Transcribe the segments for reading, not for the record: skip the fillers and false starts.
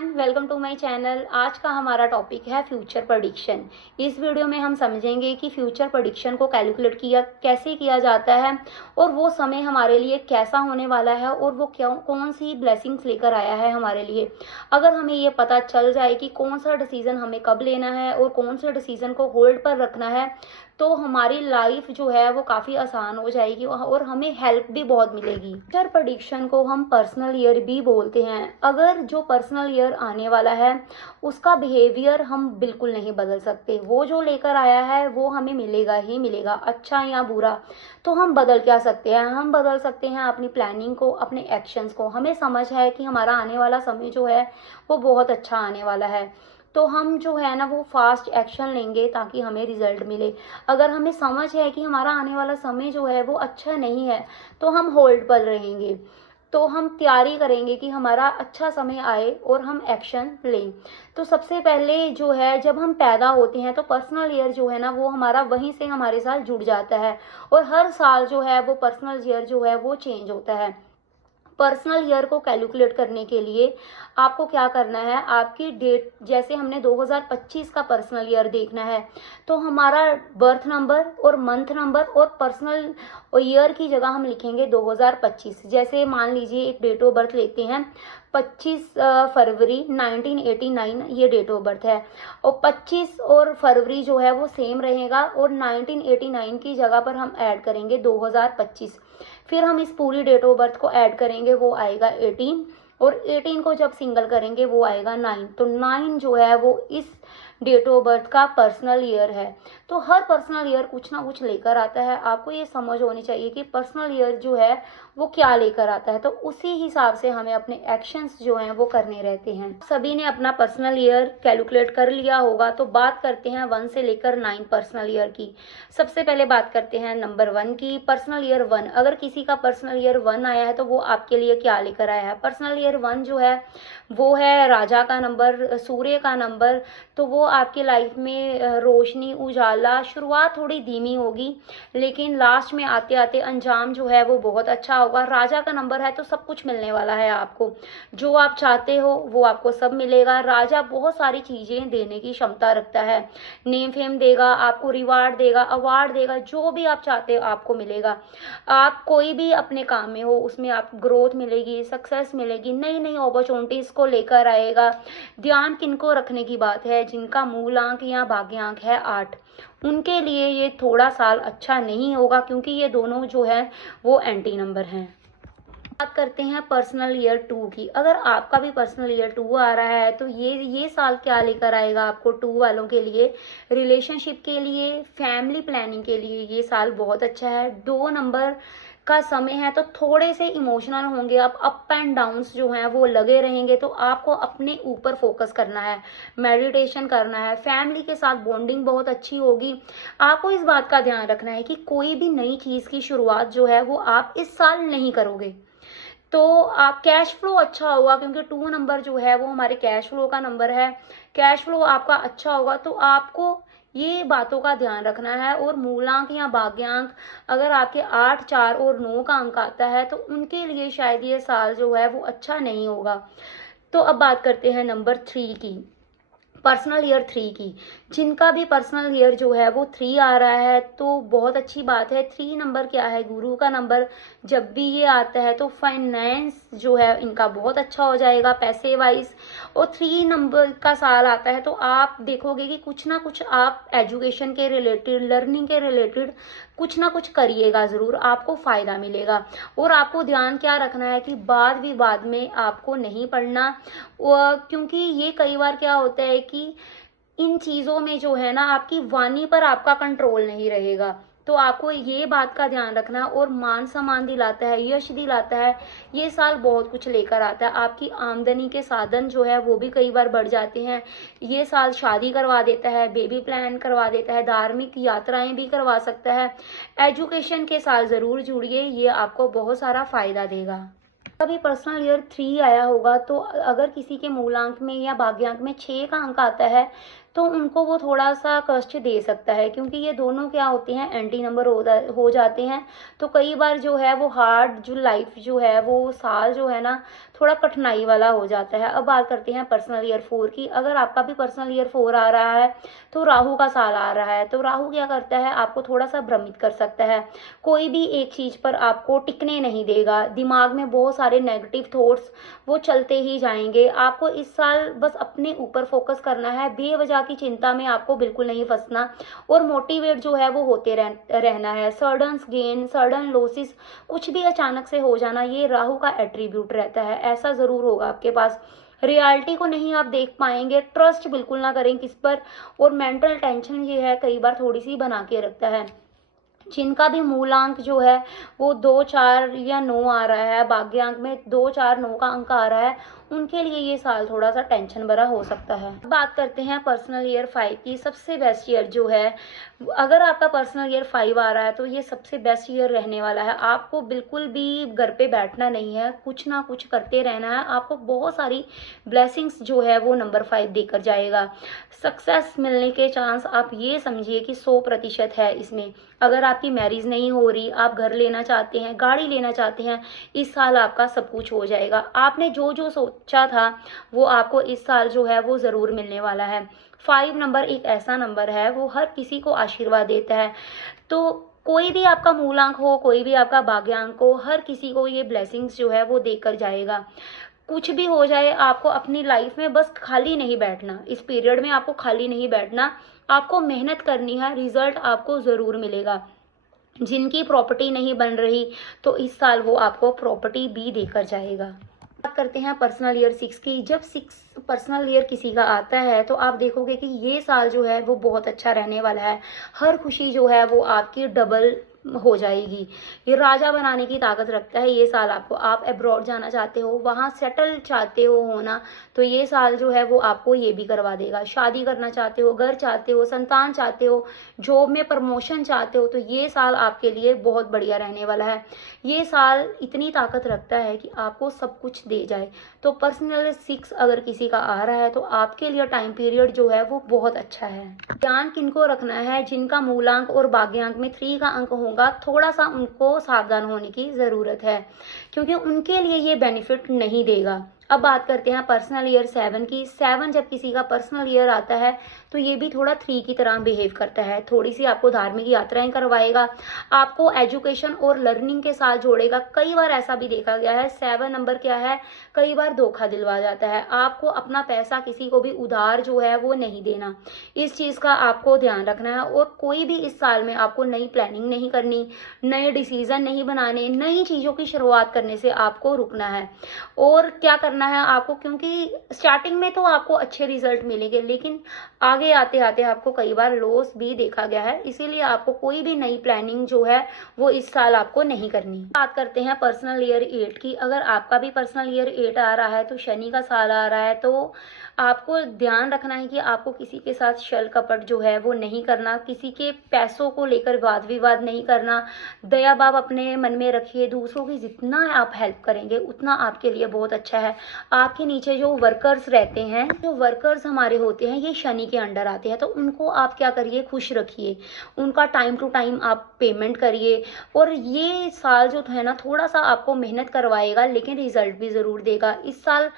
Everyone, welcome to my channel. आज का हमारा टॉपिक है फ्यूचर प्रेडिक्शन। इस वीडियो में हम समझेंगे कि फ्यूचर प्रेडिक्शन को कैलकुलेट कैसे किया जाता है और वो समय हमारे लिए कैसा होने वाला है और वो कौन सी ब्लेसिंग्स लेकर आया है हमारे लिए। अगर हमें ये पता चल जाए कि कौन सा डिसीज़न हमें कब लेना है और कौन से डिसीज़न को होल्ड पर रखना है, तो हमारी लाइफ जो है वो काफ़ी आसान हो जाएगी और हमें हेल्प भी बहुत मिलेगी। फ्यूचर प्रेडिक्शन को हम पर्सनल ईयर भी बोलते हैं। अगर जो पर्सनल ईयर आने वाला है उसका बिहेवियर हम बिल्कुल नहीं बदल सकते। वो जो लेकर आया है वो हमें मिलेगा ही मिलेगा, अच्छा या बुरा। तो हम बदल क्या सकते हैं? हम बदल सकते हैं अपनी प्लानिंग को, अपने एक्शंस को। हमें समझ है कि हमारा आने वाला समय जो है वो बहुत अच्छा आने वाला है, तो हम जो है ना वो फास्ट एक्शन लेंगे ताकि हमें रिजल्ट मिले। अगर हमें समझ है कि हमारा आने वाला समय जो है वो अच्छा नहीं है तो हम होल्ड पर रहेंगे। तो हम तैयारी करेंगे कि हमारा अच्छा समय आए और हम एक्शन लें। तो सबसे पहले जो है, जब हम पैदा होते हैं तो पर्सनल ईयर जो है ना वो हमारा वहीं से हमारे साथ जुड़ जाता है और हर साल जो है वो पर्सनल ईयर जो है वो चेंज होता है। पर्सनल ईयर को कैलकुलेट करने के लिए आपको क्या करना है, आपकी डेट, जैसे हमने 2025 का पर्सनल ईयर देखना है तो हमारा बर्थ नंबर और मंथ नंबर और पर्सनल ईयर की जगह हम लिखेंगे 2025। जैसे मान लीजिए एक डेट ऑफ बर्थ लेते हैं, 25 फरवरी 1989 ये डेट ऑफ बर्थ है और 25 और फरवरी जो है वो सेम रहेगा और 1989 की जगह पर हम ऐड करेंगे 2025। फिर हम इस पूरी डेट ऑफ बर्थ को ऐड करेंगे, वो आएगा 18 और 18 को जब सिंगल करेंगे वो आएगा 9। तो 9 जो है वो इस डेट ऑफ बर्थ का पर्सनल ईयर है। तो हर पर्सनल ईयर कुछ ना कुछ लेकर आता है। आपको ये समझ होनी चाहिए कि पर्सनल ईयर जो है वो क्या लेकर आता है, तो उसी हिसाब से हमें अपने एक्शंस जो हैं वो करने रहते हैं। सभी ने अपना पर्सनल ईयर कैलकुलेट कर लिया होगा, तो बात करते हैं 1 से लेकर 9 पर्सनल ईयर की। सबसे पहले बात करते हैं नंबर 1 की, पर्सनल ईयर 1। अगर किसी का पर्सनल ईयर 1 आया है तो वो आपके लिए क्या लेकर आया है? पर्सनल ईयर 1 जो है वो है राजा का नंबर, सूर्य का नंबर। तो वो आपकी लाइफ में रोशनी, उजाला, शुरुआत थोड़ी धीमी होगी लेकिन लास्ट में आते आते अंजाम जो है वो बहुत अच्छा होगा। राजा का नंबर है तो सब कुछ मिलने वाला है आपको, जो आप चाहते हो वो आपको सब मिलेगा। राजा बहुत सारी चीज़ें देने की क्षमता रखता है, नेम फेम देगा आपको, रिवार्ड देगा, अवार्ड देगा, जो भी आप चाहते हो आपको मिलेगा। आप कोई भी अपने काम में हो उसमें आप ग्रोथ मिलेगी, सक्सेस मिलेगी, नई नई अपॉर्चुनिटीज़ को लेकर आएगा। ध्यान किनको रखने की बात है? जिनका मूलांक या भाग्यांक है 8, उनके लिए ये थोड़ा साल अच्छा नहीं होगा क्योंकि ये दोनों जो है वो एंटी नंबर हैं। बात करते हैं पर्सनल ईयर 2 की। अगर आपका भी पर्सनल ईयर 2 आ रहा है तो ये साल क्या लेकर आएगा आपको? 2 वालों के लिए, रिलेशनशिप के लिए, फैमिली प्लानिंग के लिए ये साल बहुत अच्छा है। 2 नंबर का समय है तो थोड़े से इमोशनल होंगे आप, अप एंड डाउन्स जो हैं वो लगे रहेंगे। तो आपको अपने ऊपर फोकस करना है, मेडिटेशन करना है, फैमिली के साथ बॉन्डिंग बहुत अच्छी होगी। आपको इस बात का ध्यान रखना है कि कोई भी नई चीज़ की शुरुआत जो है वो आप इस साल नहीं करोगे। तो आप कैश फ्लो अच्छा होगा क्योंकि 2 नंबर जो है वो हमारे कैश फ्लो का नंबर है। कैश फ्लो आपका अच्छा होगा तो आपको ये बातों का ध्यान रखना है। और मूलांक या भाग्यांक अगर आपके 8, 4 और 9 का अंक आता है तो उनके लिए शायद ये साल जो है वो अच्छा नहीं होगा। तो अब बात करते हैं नंबर 3 की, पर्सनल ईयर 3 की। जिनका भी पर्सनल ईयर जो है वो 3 आ रहा है तो बहुत अच्छी बात है। 3 नंबर क्या है? गुरु का नंबर। जब भी ये आता है तो फाइनेंस जो है इनका बहुत अच्छा हो जाएगा पैसे वाइज। और 3 नंबर का साल आता है तो आप देखोगे कि कुछ ना कुछ आप एजुकेशन के रिलेटेड, लर्निंग के रिलेटेड कुछ ना कुछ करिएगा, ज़रूर आपको फ़ायदा मिलेगा। और आपको ध्यान क्या रखना है कि वाद विवाद में आपको नहीं पड़ना, क्योंकि ये कई बार क्या होता है कि इन चीज़ों में जो है ना आपकी वाणी पर आपका कंट्रोल नहीं रहेगा। तो आपको ये बात का ध्यान रखना। और मान सम्मान दिलाता है, यश दिलाता है, ये साल बहुत कुछ लेकर आता है। आपकी आमदनी के साधन जो है वो भी कई बार बढ़ जाते हैं। ये साल शादी करवा देता है, बेबी प्लान करवा देता है, धार्मिक यात्राएं भी करवा सकता है। एजुकेशन के साल ज़रूर जुड़िए, ये आपको बहुत सारा फ़ायदा देगा। कभी पर्सनल ईयर 3 आया होगा तो अगर किसी के मूलांक में या भाग्यांक में 6 का अंक आता है तो उनको वो थोड़ा सा कष्ट दे सकता है, क्योंकि ये दोनों क्या होते हैं, एंटी नंबर हो जाते हैं। तो कई बार जो है वो हार्ड जो लाइफ जो है वो साल जो है ना थोड़ा कठिनाई वाला हो जाता है। अब बात करते हैं पर्सनल ईयर 4 की। अगर आपका भी पर्सनल ईयर 4 आ रहा है तो राहु का साल आ रहा है, तो राहु क्या करता है, आपको थोड़ा सा भ्रमित कर सकता है। कोई भी एक चीज़ पर आपको टिकने नहीं देगा, दिमाग में बहुत सारे नेगेटिव थॉट्स वो चलते ही जाएंगे। आपको इस साल बस अपने ऊपर फोकस करना है, बेवजह की चिंता में आपको बिल्कुल नहीं फंसना और मोटिवेट जो है वो होते रहना है। सडन गेन, सडन लॉसेस, कुछ भी अचानक से हो जाना, ये राहु का एट्रीब्यूट रहता है। ऐसा ज़रूर होगा आपके पास। रियलिटी को नहीं आप देख पाएंगे, ट्रस्ट बिल्कुल ना करें किस पर, और मेंटल टेंशन ये है कई बार थोड़ी सी बना के रखता है। जिनका भी मूलांक जो है वो 2, 4 या 9 आ रहा है, भाग्यांक में 2, 4, 9 का अंक आ रहा है, उनके लिए ये साल थोड़ा सा टेंशन भरा हो सकता है। बात करते हैं पर्सनल ईयर 5 की। सबसे बेस्ट ईयर जो है, अगर आपका पर्सनल ईयर 5 आ रहा है तो ये सबसे बेस्ट ईयर रहने वाला है। आपको बिल्कुल भी घर पे बैठना नहीं है, कुछ ना कुछ करते रहना है। आपको बहुत सारी ब्लेसिंग्स जो है वो नंबर 5 देकर जाएगा। सक्सेस मिलने के चांस आप ये समझिए कि 100% है इसमें। अगर आपकी मैरिज नहीं हो रही, आप घर लेना चाहते हैं, गाड़ी लेना चाहते हैं, इस साल आपका सब कुछ हो जाएगा। आपने जो जो सोचा था वो आपको इस साल जो है वो ज़रूर मिलने वाला है। 5 नंबर एक ऐसा नंबर है, वो हर किसी को आशीर्वाद देता है। तो कोई भी आपका मूलांक हो, कोई भी आपका भाग्यांक हो, हर किसी को ये ब्लेसिंग्स जो है वो देकर जाएगा। कुछ भी हो जाए, आपको अपनी लाइफ में बस खाली नहीं बैठना, इस पीरियड में आपको खाली नहीं बैठना, आपको मेहनत करनी है, रिजल्ट आपको ज़रूर मिलेगा। जिनकी प्रॉपर्टी नहीं बन रही तो इस साल वो आपको प्रॉपर्टी भी देकर जाएगा। बात करते हैं पर्सनल ईयर 6 की। जब 6 पर्सनल ईयर किसी का आता है तो आप देखोगे कि ये साल जो है वो बहुत अच्छा रहने वाला है। हर खुशी जो है वो आपकी डबल हो जाएगी। ये राजा बनाने की ताकत रखता है ये साल आपको। आप अब्रॉड जाना चाहते हो, वहाँ सेटल चाहते हो होना, तो ये साल जो है वो आपको ये भी करवा देगा। शादी करना चाहते हो, घर चाहते हो, संतान चाहते हो, जॉब में प्रमोशन चाहते हो, तो ये साल आपके लिए बहुत बढ़िया रहने वाला है। ये साल इतनी ताकत रखता है कि आपको सब कुछ दे जाए। तो पर्सनल 6 अगर किसी का आ रहा है तो आपके लिए टाइम पीरियड जो है वो बहुत अच्छा है। ध्यान किनको रखना है, जिनका मूलांक और भाग्यांक में 3 का अंक होगा, थोड़ा सा उनको सावधान होने की ज़रूरत है, क्योंकि उनके लिए ये बेनिफिट नहीं देगा। अब बात करते हैं पर्सनल ईयर 7 की। 7 जब किसी का पर्सनल ईयर आता है तो ये भी थोड़ा 3 की तरह बिहेव करता है। थोड़ी सी आपको धार्मिक यात्राएं करवाएगा, आपको एजुकेशन और लर्निंग के साथ जोड़ेगा। कई बार ऐसा भी देखा गया है, 7 नंबर क्या है, कई बार धोखा दिलवा जाता है। आपको अपना पैसा किसी को भी उधार जो है वो नहीं देना, इस चीज़ का आपको ध्यान रखना है। और कोई भी इस साल में आपको नई प्लानिंग नहीं करनी, नए डिसीजन नहीं बनाने, नई चीज़ों की शुरुआत करने से आपको रुकना है। और क्या करना है आपको, क्योंकि स्टार्टिंग में तो आपको अच्छे रिजल्ट मिलेंगे, लेकिन आगे आते आते आपको कई बार लॉस भी देखा गया है। इसीलिए आपको कोई भी नई प्लानिंग जो है वो इस साल आपको नहीं करनी। बात करते हैं पर्सनल ईयर 8 की। अगर आपका भी पर्सनल ईयर 8 आ रहा है तो शनि का साल आ रहा है, तो आपको ध्यान रखना है कि आपको किसी के साथ छल कपट जो है वो नहीं करना, किसी के पैसों को लेकर वाद विवाद नहीं करना, दया भाव अपने मन में रखिए। दूसरों की जितना आप हेल्प करेंगे उतना आपके लिए बहुत अच्छा है। आपके नीचे जो वर्कर्स रहते हैं, जो वर्कर्स हमारे होते हैं, ये शनि के अंडर आते हैं, तो उनको आप क्या करिए, खुश रखिए, उनका टाइम टू टाइम आप पेमेंट करिए। और ये साल जो है ना थोड़ा सा आपको मेहनत करवाएगा, लेकिन रिजल्ट भी ज़रूर देगा। इस साल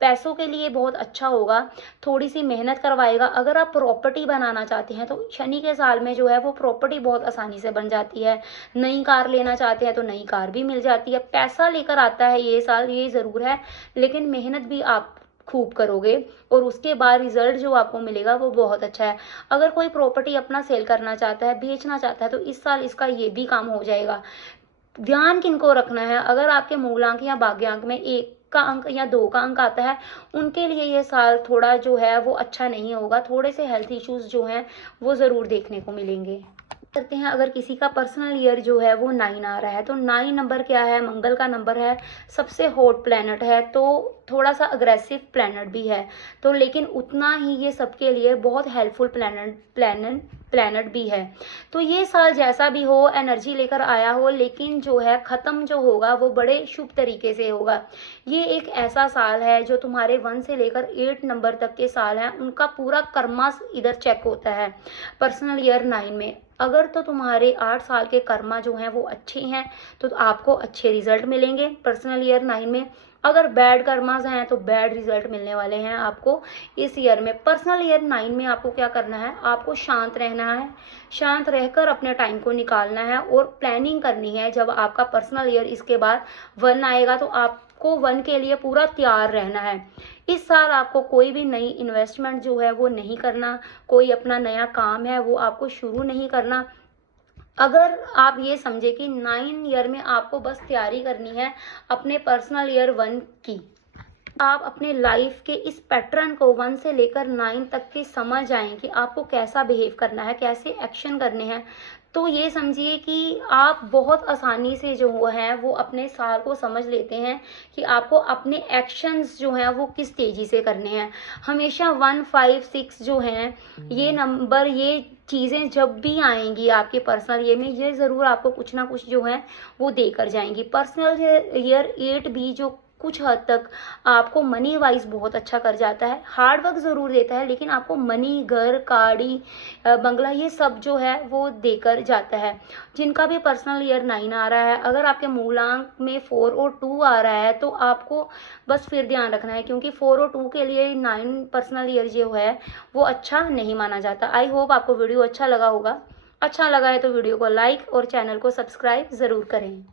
पैसों के लिए बहुत अच्छा होगा, थोड़ी सी मेहनत करवाएगा। अगर आप प्रॉपर्टी बनाना चाहते हैं तो शनि के साल में जो है वो प्रॉपर्टी बहुत आसानी से बन जाती है। नई कार लेना चाहते हैं तो नई कार भी मिल जाती है। पैसा लेकर आता है ये साल, ये ज़रूर है, लेकिन मेहनत भी आप खूब करोगे और उसके बाद रिजल्ट जो आपको मिलेगा वो बहुत अच्छा है। अगर कोई प्रॉपर्टी अपना सेल करना चाहता है, बेचना चाहता है, तो इस साल इसका ये भी काम हो जाएगा। ध्यान किनको रखना है, अगर आपके मूलांक या भाग्यांक में 1 का अंक या 2 का अंक आता है, उनके लिए ये साल थोड़ा जो है वो अच्छा नहीं होगा। थोड़े से हेल्थ इश्यूज जो हैं वो ज़रूर देखने को मिलेंगे। करते हैं अगर किसी का पर्सनल ईयर जो है वो 9 आ रहा है, तो 9 नंबर क्या है, मंगल का नंबर है, सबसे हॉट प्लैनेट है। तो थोड़ा सा अग्रेसिव प्लैनेट भी है, तो लेकिन उतना ही ये सबके लिए बहुत हेल्पफुल प्लैनेट भी है। तो ये साल जैसा भी हो, एनर्जी लेकर आया हो, लेकिन जो है ख़त्म जो होगा वो बड़े शुभ तरीके से होगा। ये एक ऐसा साल है जो तुम्हारे 1 से लेकर 8 नंबर तक के साल हैं, उनका पूरा कर्मा इधर चेक होता है पर्सनल ईयर 9 में। अगर तो तुम्हारे 8 साल के कर्मा जो हैं वो अच्छे हैं तो आपको अच्छे रिजल्ट मिलेंगे पर्सनल ईयर 9 में। अगर बैड कर्मास हैं तो बैड रिजल्ट मिलने वाले हैं आपको इस ईयर में। पर्सनल ईयर 9 में आपको क्या करना है, आपको शांत रहना है, शांत रहकर अपने टाइम को निकालना है और प्लानिंग करनी है। जब आपका पर्सनल ईयर इसके बाद 1 आएगा तो आपको 1 के लिए पूरा तैयार रहना है। इस साल आपको कोई भी नई इन्वेस्टमेंट जो है वो नहीं करना, कोई अपना नया काम है वो आपको शुरू नहीं करना। अगर आप ये समझे कि 9 ईयर में आपको बस तैयारी करनी है अपने पर्सनल ईयर 1 की, आप अपने लाइफ के इस पैटर्न को 1 से लेकर 9 तक के समझ आएँ कि आपको कैसा बिहेव करना है, कैसे एक्शन करने हैं, तो ये समझिए कि आप बहुत आसानी से जो है वो अपने साल को समझ लेते हैं कि आपको अपने एक्शंस जो हैं वो किस तेज़ी से करने हैं। हमेशा 1, 5, 6 जो हैं ये नंबर, ये चीज़ें जब भी आएंगी आपके पर्सनल ईयर में, ये ज़रूर आपको कुछ ना कुछ जो है वो देकर जाएंगी। पर्सनल ईयर 8 भी जो कुछ हद तक आपको मनी वाइज बहुत अच्छा कर जाता है, हार्ड वर्क ज़रूर देता है, लेकिन आपको मनी, घर, गाड़ी, बंगला, ये सब जो है वो देकर जाता है। जिनका भी पर्सनल ईयर 9 आ रहा है, अगर आपके मूलांक में 4 और 2 आ रहा है तो आपको बस फिर ध्यान रखना है, क्योंकि 4 और 2 के लिए 9 पर्सनल ईयर जो है वो अच्छा नहीं माना जाता। आई होप आपको वीडियो अच्छा लगा होगा। अच्छा लगा है तो वीडियो को लाइक और चैनल को सब्सक्राइब ज़रूर करें।